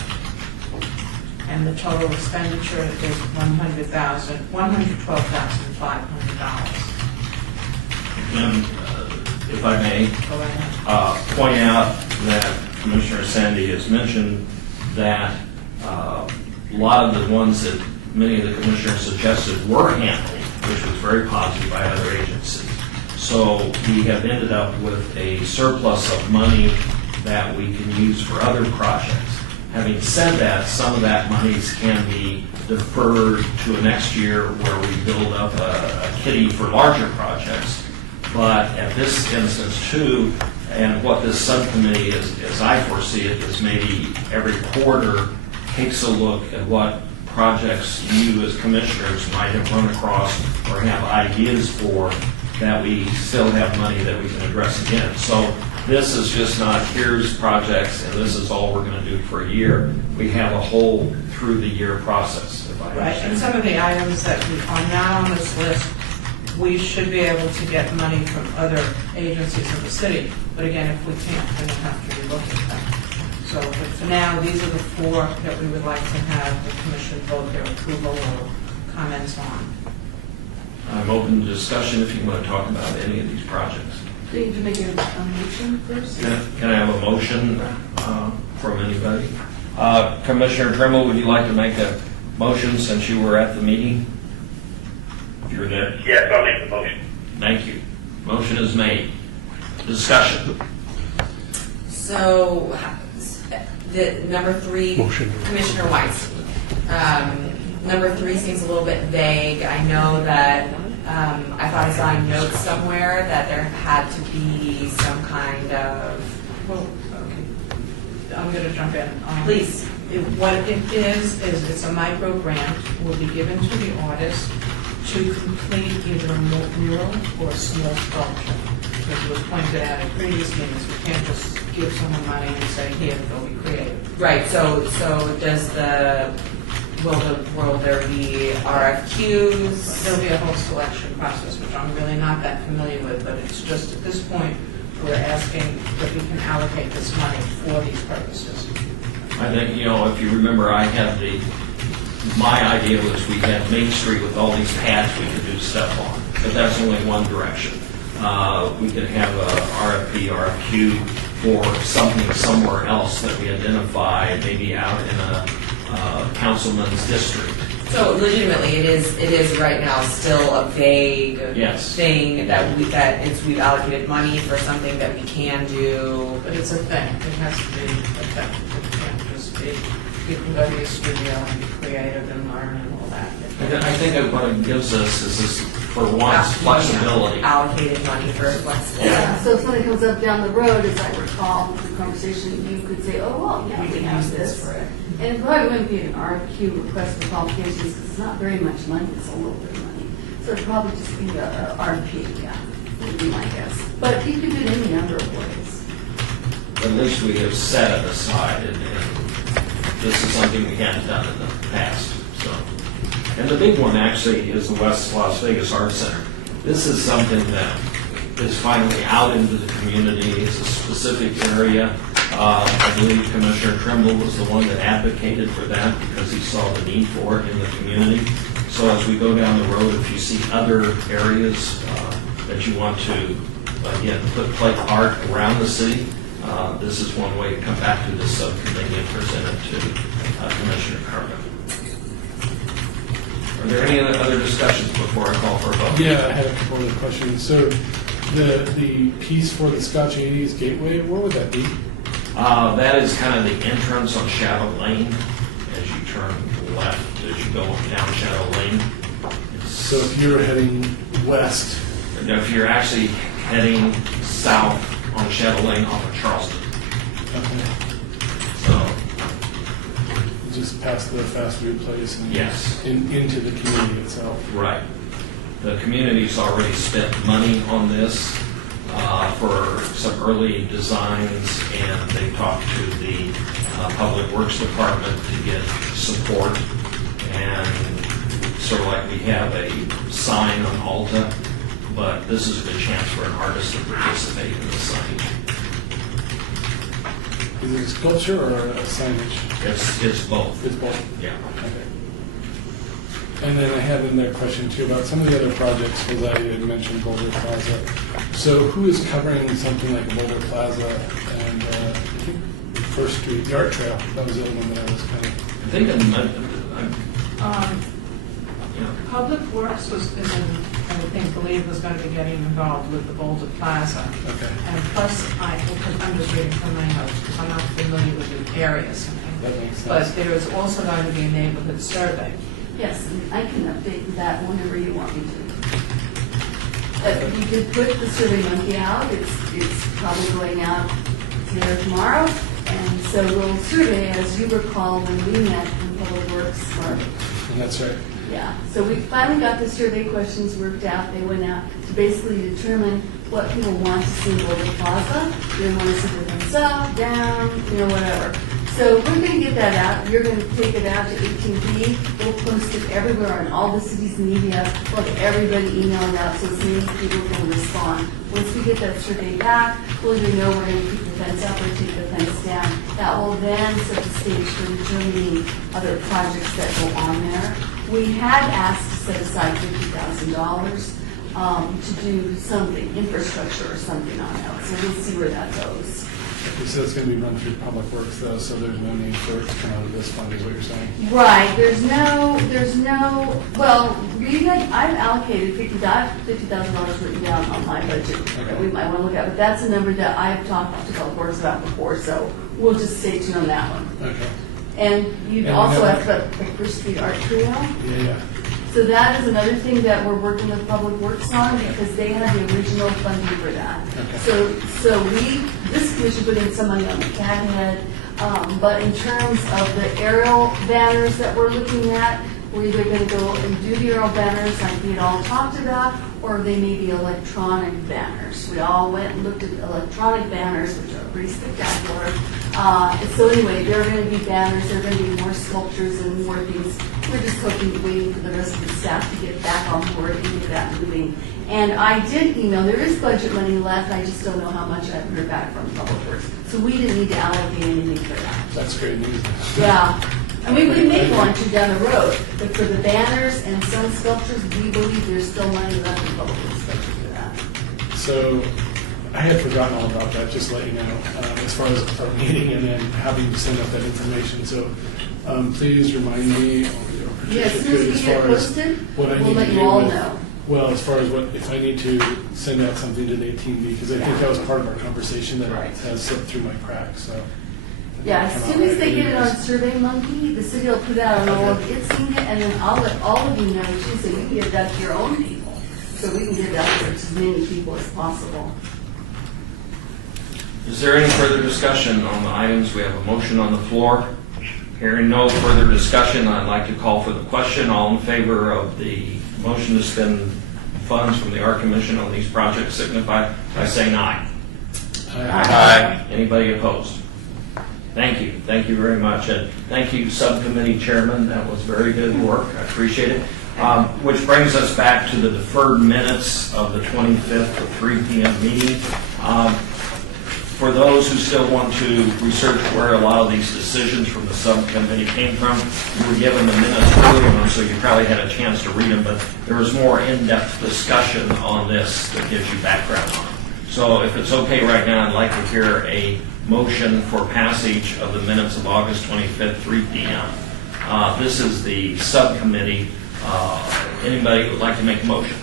And the total expenditure is $112,500. And if I may, Go ahead. point out that Commissioner Sandy has mentioned that a lot of the ones that many of the commissioners suggested were handled, which was very positive by other agencies. So we have ended up with a surplus of money that we can use for other projects. Having said that, some of that monies can be deferred to a next year where we build up a kitty for larger projects. But at this instance too, and what this subcommittee is, as I foresee it, is maybe every quarter takes a look at what projects you as commissioners might have run across or have ideas for that we still have money that we can address again. So this is just not, here's projects and this is all we're going to do for a year. We have a whole through the year process, if I Right, and understand. some of the items that are not on this list, we should be able to get money from other agencies in the city. But again, if we can't, then we'll have to relook at that. So, but for now, these are the 4 that we would like to have the commission vote their approval or comments on. I'm open to discussion if you want to talk about any of these projects. Do you need to make a motion first? Can I have a motion from anybody? Commissioner Trimble, would you like to make a motion since you were at the meeting? If you're there. Yes, I'll make the motion. Thank you. Motion is made. Discussion. So, the number 3, Commissioner Weiss. Number 3 seems a little bit vague. I know that I thought I saw a note somewhere that there had to be some kind of. Well, okay. I'm going to jump in. Please. What it is it's a micro grant will be given to the artist to complete either a mural or a small sculpture. As was pointed out at previous meetings, we can't just give someone money and say, here, go be creative. Right. So does will there be RFQs? There'll be a whole selection process, which I'm really not that familiar with, but it's just at this point, we're asking that we can allocate this money for these purposes. I think, if you remember, I had my idea was we had Main Street with all these pads we could do stuff on, but that's only one direction. We could have a RFP, RFQ for something somewhere else that we identify, maybe out in a councilman's district. So legitimately, it is right now still a vague Yes. thing that we've allocated money for something that we can do. But it's a thing, it has to be effective, it can't just be, you can go to your studio and be creative and learn and all that. I think that what it gives us is this, for once, flexibility. Allocated money for flexibility. Yeah, so if something comes up down the road, as I recall, the conversation, you could say, oh, well, yeah, We we can have use this this. for it. And it probably wouldn't be an RFQ, request for qualifications, because it's not very much money, it's a little bit of money. So it'd probably just be a RFP, yeah, would be my guess. But you could do it any number of ways. At least we have set it aside, and this is something we hadn't done in the past. So, and the big one actually is the West Las Vegas Art Center. This is something that is finally out into the community. It's a specific area. I believe Commissioner Trimble was the one that advocated for that because he saw the need for it in the community. So as we go down the road, if you see other areas that you want to, again, put plate art around the city, this is one way to come back to this subcommittee and present it to Commissioner Carmen. Are there any other discussions before I call for a vote? Yeah, I had a couple other questions. So the piece for the Scotch 80s Gateway, where would that be? That is kind of the entrance on Shadow Lane as you turn left, as you go down Shadow Lane. So if you're heading west, If you're actually heading south on Shadow Lane off of Charleston. okay, So, just past the fast food place and yes. into the community itself. Right. The community's already spent money on this for some early designs, and they talked to the Public Works Department to get support. And sort of like we have a sign on Alta, but this is a good chance for an artist to participate in the sign. Is it a sculpture or a signage? It's both. It's both. Yeah. Okay. And then I had in there a question too about some of the other projects, because I had mentioned Boulder Plaza. So who is covering something like Boulder Plaza and I think First Street, the art trail? That was the other one that I was kind of. I think Public Works believe was going to be getting involved with the Boulder Plaza. Okay. And plus, I'm just reading from my notes, because I'm not familiar with the areas. That makes sense. But there is also going to be a neighborhood survey. Yes, and I can update that whenever you want me to. But we did put the Survey Monkey out. It's probably going out today or tomorrow. And so we'll survey, as you recall, when we met in Public Works, or And that's right. yeah, so we finally got the survey questions worked out. They went out to basically determine what people want to see in Boulder Plaza. They want to see the things up, down, whatever. So we're going to get that out. You're going to take it out to AT&T. We'll post it everywhere on all the city's media. We'll have everybody email it out so as many people can respond. Once we get that survey back, we'll either know we're going to keep the fence up or take the fence down. That will then set the stage for determining other projects that go on there. We had asked to set aside $50,000 to do something, infrastructure or something on that. So we'll see where that goes. You said it's going to be run through Public Works though, so there's no need for it to come out of this fund, is what you're saying? Right, there's no, well, I've allocated $50,000 written down on my budget that we might want to look at, but that's a number that I've talked to Public Works about before, so we'll just stay tuned on that one. Okay. And you'd And also we asked have- about the First Street Art Trail. Yeah. So that is another thing that we're working with Public Works on because they had the original funding for that. Okay. So this commission put in some money on the CAD head, but in terms of the aerial banners that we're looking at, we're either going to go and do the aerial banners like we had all talked about, or they may be electronic banners. We all went and looked at electronic banners, which are pretty spectacular. So anyway, there are going to be banners, there are going to be more sculptures and more things. We're just waiting for the rest of the staff to get back on board and get that moving. And I did email, there is budget money left, I just don't know how much I haven't heard back from Public Works. So we didn't need to allocate anything for that. That's great news. Yeah. I mean, we may want to down the road, but for the banners and some sculptures, we believe there's still money left in Public Works budget for that. So I had forgotten all about that, just to let you know, as far as our meeting and then having to send out that information. So please remind me, or Yeah, as Patricia soon could, as we as get far as posted, what I we'll need to let you do all with- know. Well, as far as what, if I need to send out something to the AT&T, because I think that was part of our conversation that has slipped through my cracks, so. Yeah, as soon as they get it on Survey Monkey, the city will put out on all of its media, and then I'll let all of you know too, so you can get that to your own people. So we can get it out there to as many people as possible. Is there any further discussion on the items? We have a motion on the floor. Hearing no further discussion, I'd like to call for the question. All in favor of the motion to spend funds from the Art Commission on these projects signify by saying aye. Aye. Anybody opposed? Thank you. Thank you very much. And thank you, Subcommittee Chairman. That was very good work. I appreciate it. Which brings us back to the deferred minutes of the 25th at 3 p.m. meeting. For those who still want to research where a lot of these decisions from the subcommittee came from, you were given the minutes earlier on, so you probably had a chance to read them, but there was more in-depth discussion on this that gives you background on it. So if it's okay right now, I'd like to hear a motion for passage of the minutes of August 25th, 3 p.m. This is the subcommittee. Anybody would like to make a motion?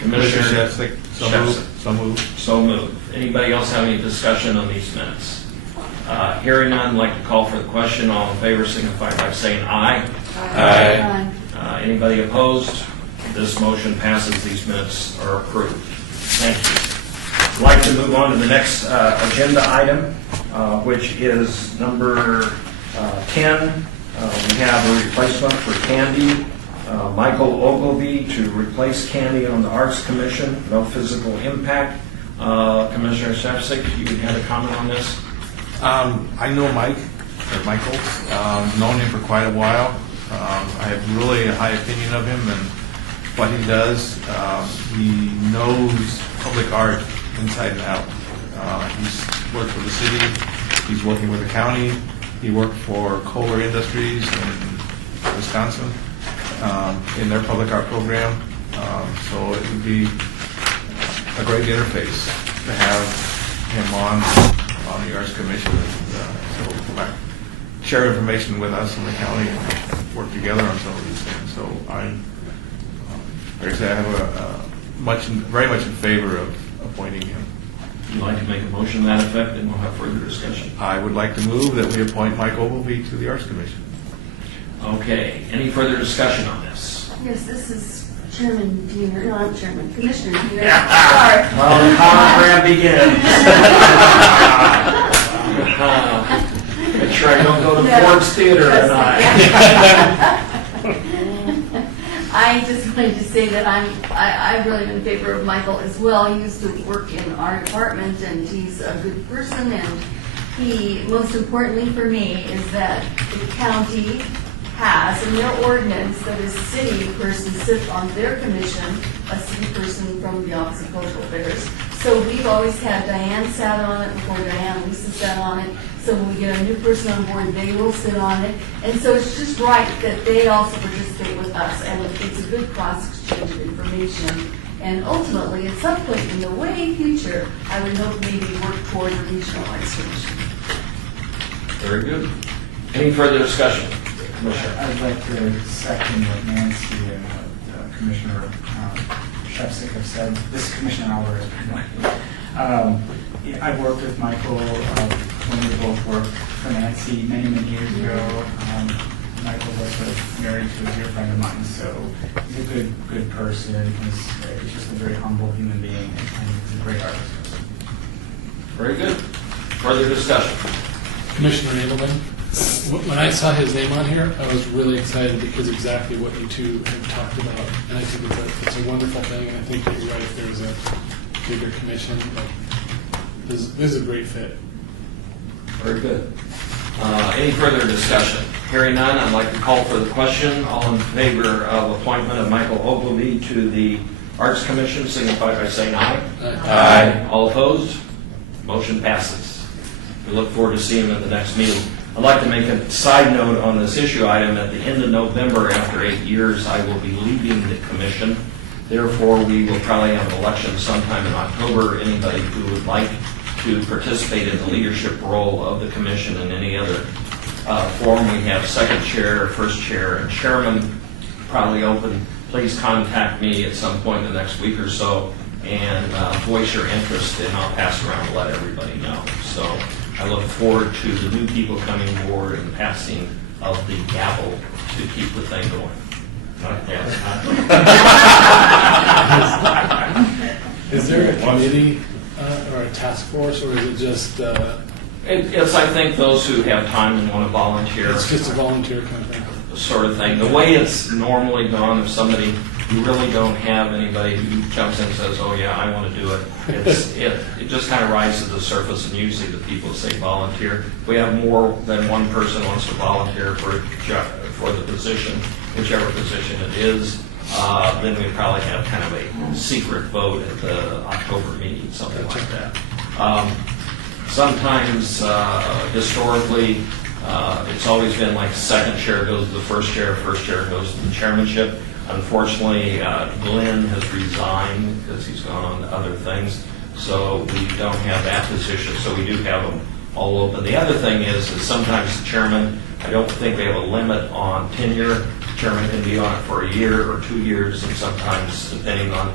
Commissioner Shevsik, so moved. So moved. So moved. Anybody else have any discussion on these minutes? Hearing none, I'd like to call for the question. All in favor signify by saying aye. Aye. Anybody opposed? This motion passes. These minutes are approved. Thank you. I'd like to move on to the next agenda item, which is number 10. We have a replacement for Candy. Michael Ogilvy to replace Candy on the Arts Commission. No physical impact. Commissioner Shevsik, you had a comment on this? I know Michael, known him for quite a while. I have really a high opinion of him and what he does. He knows public art inside and out. He's worked for the city, he's working with the county, he worked for Kohler Industries in Wisconsin in their public art program. So it would be a great interface to have him on the Arts Commission. So share information with us in the county and work together on some of these things. So I'm, like I say, I have very much in favor of appointing him. Would you like to make a motion to that effect, and we'll have further discussion? I would like to move that we appoint Mike Ogilvy to the Arts Commission. Okay. Any further discussion on this? Yes, this is Chairman Diener, no, I'm Chairman, Commissioner Diener. Sorry. Well, the common grab begins. Make sure I don't go to Ford's Theater tonight. I just wanted to say that I'm really in favor of Michael as well. He used to work in our department, and he's a good person, and he, most importantly for me, is that the county has in their ordinance that a city person sits on their commission, a city person from the Office of Cultural Affairs. So we've always had Diane sat on it, before Diane, Lisa sat on it. So when we get a new person on board, they will sit on it. And so it's just right that they also participate with us, and it's a good cross-exchange of information. And ultimately, at some point in the way future, I would hope maybe work toward a regional arts commission. Very good. Any further discussion? Commissioner. I'd like to second what Nancy and what Commissioner Shevsik have said. This is Commissioner Alvarez. I've worked with Michael when we both worked for Nancy many, many years ago. Michael was married to a dear friend of mine, so he's a good person. He's just a very humble human being, and he's a great artist. Very good. Further discussion? Commissioner Edelman, when I saw his name on here, I was really excited because exactly what you two have talked about. And I think it's a wonderful thing, and I think that you're right, if there's a bigger commission, this is a great fit. Very good. Any further discussion? Hearing none, I'd like to call for the question. All in favor of appointment of Michael Ogilvy to the Arts Commission, signify by saying aye. Aye. All opposed? Motion passes. We look forward to seeing him at the next meeting. I'd like to make a side note on this issue item. At the end of November, after 8 years, I will be leaving the commission. Therefore, we will probably have an election sometime in October. Anybody who would like to participate in the leadership role of the commission in any other form, we have second chair, first chair, and chairman probably open. Please contact me at some point in the next week or so and voice your interest, and I'll pass around to let everybody know. So I look forward to the new people coming aboard and passing of the gavel to keep the thing going. Is there a committee or a task force, or is it just... It's, I think, those who have time and want to volunteer. It's just a volunteer kind of thing. Sort of thing. The way it's normally gone, if somebody, you really don't have anybody who jumps in and says, oh yeah, I want to do it, it just kind of rises to the surface, and usually the people say volunteer. If we have more than one person wants to volunteer for the position, whichever position it is. Then we probably have kind of a secret vote at the October meeting, something like that. Sometimes, historically, it's always been like second chair goes to the first chair goes to the chairmanship. Unfortunately, Glenn has resigned because he's gone on to other things, so we don't have that position, so we do have them all open. The other thing is sometimes the chairman, I don't think they have a limit on tenure. Chairman can be on it for a year or 2 years, and sometimes, depending on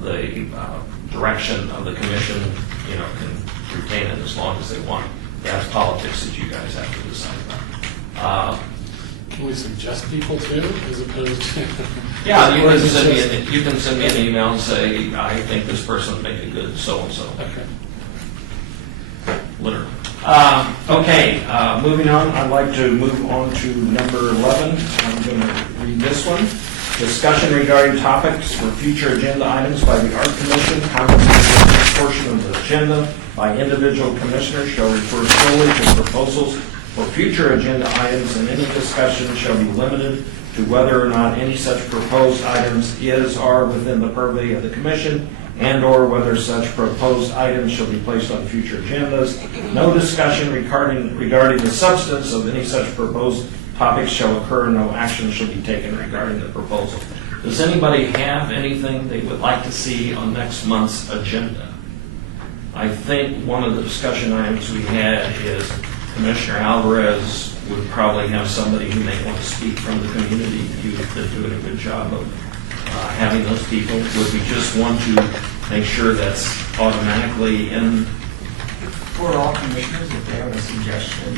the direction of the commission, can retain it as long as they want. That's politics that you guys have to decide about. Can we suggest people too, as opposed to? Yeah, you can send me an email and say, I think this person would make a good so-and-so. Okay. Literally. Okay, moving on, I'd like to move on to number 11. I'm going to read this one. Discussion regarding topics for future agenda items by the Art Commission. Comments on this portion of the agenda by individual commissioners shall refer solely to proposals for future agenda items, and any discussion shall be limited to whether or not any such proposed items is or are within the purview of the commission, and/or whether such proposed items shall be placed on future agendas. No discussion regarding the substance of any such proposed topics shall occur, and no action shall be taken regarding the proposal. Does anybody have anything they would like to see on next month's agenda? I think one of the discussion items we had is Commissioner Alvarez would probably have somebody who may want to speak from the community. You've been doing a good job of having those people. Would we just want to make sure that's automatically in? For all commissioners, if they have a suggestion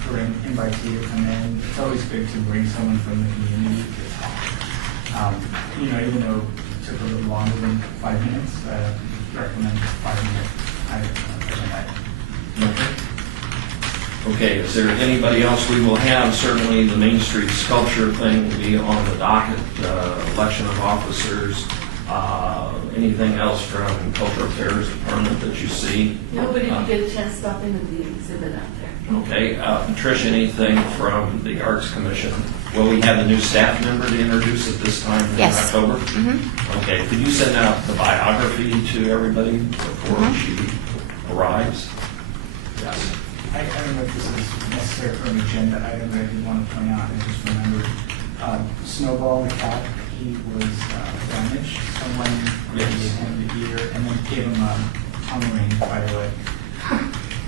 for an invitee to come in, it's always good to bring someone from the community to talk. Even though it took a little longer than 5 minutes, I recommend 5 minutes. Okay, is there anybody else we will have? Certainly the Main Street sculpture thing will be on the docket, election of officers, anything else from Cultural Affairs Department that you see? Nobody did get a chance to stop into the exhibit out there. Okay, Patricia, anything from the Arts Commission? Will we have a new staff member to introduce at this time in Yes. October? Okay, could you send out the biography to everybody before she arrives? Yes. I don't know if this is necessary for an agenda item, but I did want to point out, I just remembered, Snowball the cat, he was damaged. Someone gave him the ear and then gave him a tongue ring, by the way.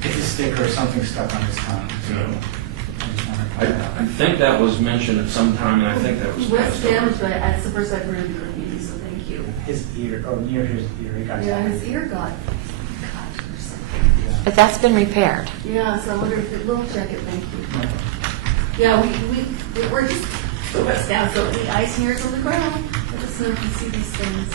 It's a stick or something stuck on his tongue. So I just wanted to point that out. I think that was mentioned at some time, and I think that was He was passed over. damaged, but that's the first I've heard of the graffiti, so thank you. His ear, or near his ear, he got Yeah, damaged. his ear got cut or something. But that's been repaired. Yeah, so I wonder if we'll check it, thank you. Yeah, we're just, what's down, so the ice here is on the ground. Let us know if you see these things.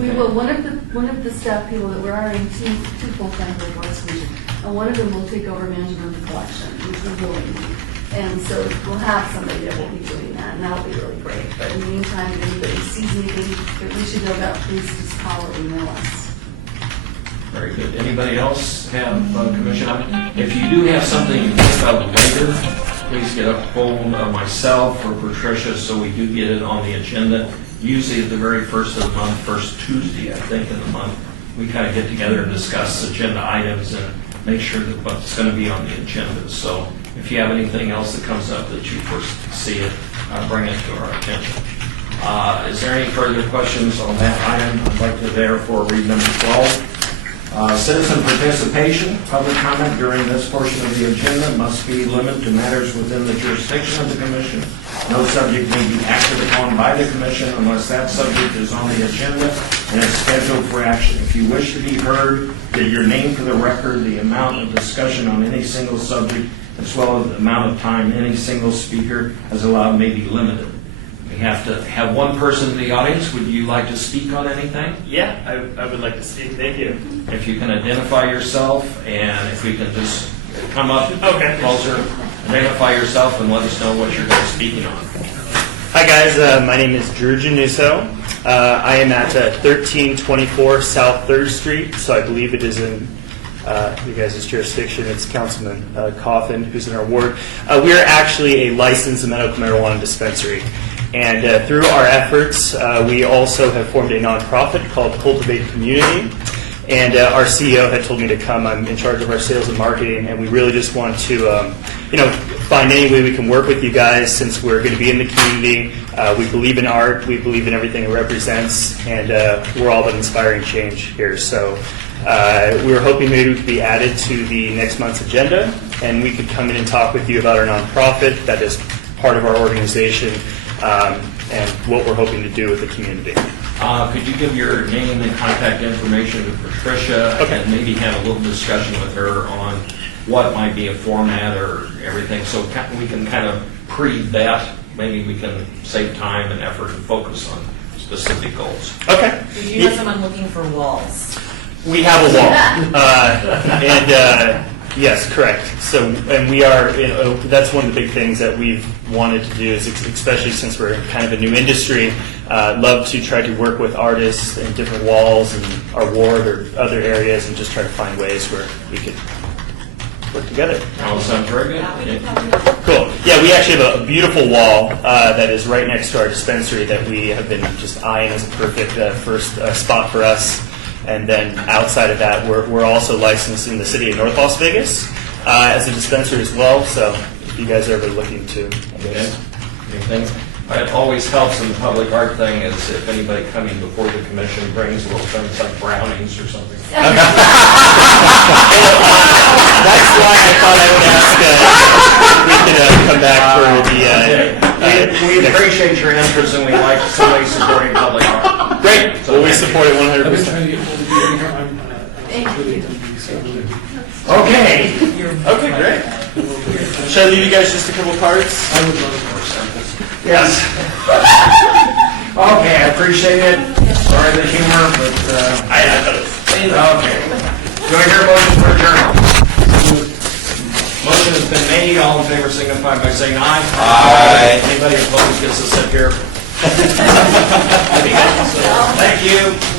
We will, one of the staff people that we're hiring, two full-time for the Arts Commission, and one of them will take over management of the collection, which we will need. And so we'll have somebody that will be doing that, and that'll be really great. But in the meantime, if anybody sees anything that we should know about, please just call or email us. Very good. Anybody else have commission on it? If you do have something you think about later, please get a hold of myself or Patricia so we do get it on the agenda. Usually at the very first of the month, first Tuesday, I think, in the month, we kind of get together and discuss agenda items and make sure that what's going to be on the agenda. So if you have anything else that comes up that you first see it, bring it to our attention. Is there any further questions on that item? I'd like to therefore read number 12. Citizen participation, public comment during this portion of the agenda must be limited to matters within the jurisdiction of the commission. No subject may be acted upon by the commission unless that subject is on the agenda and is scheduled for action. If you wish to be heard, give your name for the record. The amount of discussion on any single subject, as well as the amount of time any single speaker has allowed, may be limited. We have to have one person in the audience. Would you like to speak on anything? Yeah, I would like to speak. Thank you. If you can identify yourself, and if we can just come up closer, identify yourself, and let us know what you're speaking on. Hi guys, my name is Drew Januso. I am at 1324 South 3rd Street, so I believe it is in you guys' jurisdiction. It's Councilman Coffin, who's in our ward. We are actually a licensed medical marijuana dispensary. And through our efforts, we also have formed a nonprofit called Cultivate Community. And our CEO had told me to come. I'm in charge of our sales and marketing, and we really just want to, find any way we can work with you guys since we're going to be in the community. We believe in art. We believe in everything it represents, and we're all about inspiring change here. So we were hoping maybe we could be added to the next month's agenda, and we could come in and talk with you about our nonprofit that is part of our organization and what we're hoping to do with the community. Could you give your name and contact information to Patricia, and maybe have a little discussion with her on what might be a format or everything, so we can kind of pre-vet. Maybe we can save time and effort and focus on specific goals. Okay. We do have someone looking for walls. We have a wall, and yes, correct. So, and we are. That's one of the big things that we've wanted to do, is especially since we're kind of a new industry, love to try to work with artists in different walls in our ward or other areas, and just try to find ways where we could work together. That sounds very good. Cool. Yeah, we actually have a beautiful wall that is right next to our dispensary that we have been just eyeing as a perfect first spot for us. And then outside of that, we're also licensed in the city of North Las Vegas as a dispensary as well. So if you guys are ever looking to, It always helps in the public art thing is if anybody coming before the commission brings little things like brownies or something. That's why I thought I would ask we could come back for the. We appreciate your interest, and we like somebody supporting public art. Great. Well, we support it 100%. I've been trying to get hold of you. I'm really done being so good. Okay. Okay, great. Should I leave you guys just a couple cards? I would love more samples. Yes. Okay, I appreciate it. Sorry the humor, but okay. Do I hear a motion for adjournment? Motion has been made. All in favor signify by saying aye. Aye. Anybody opposed gets to sit here. Thank you.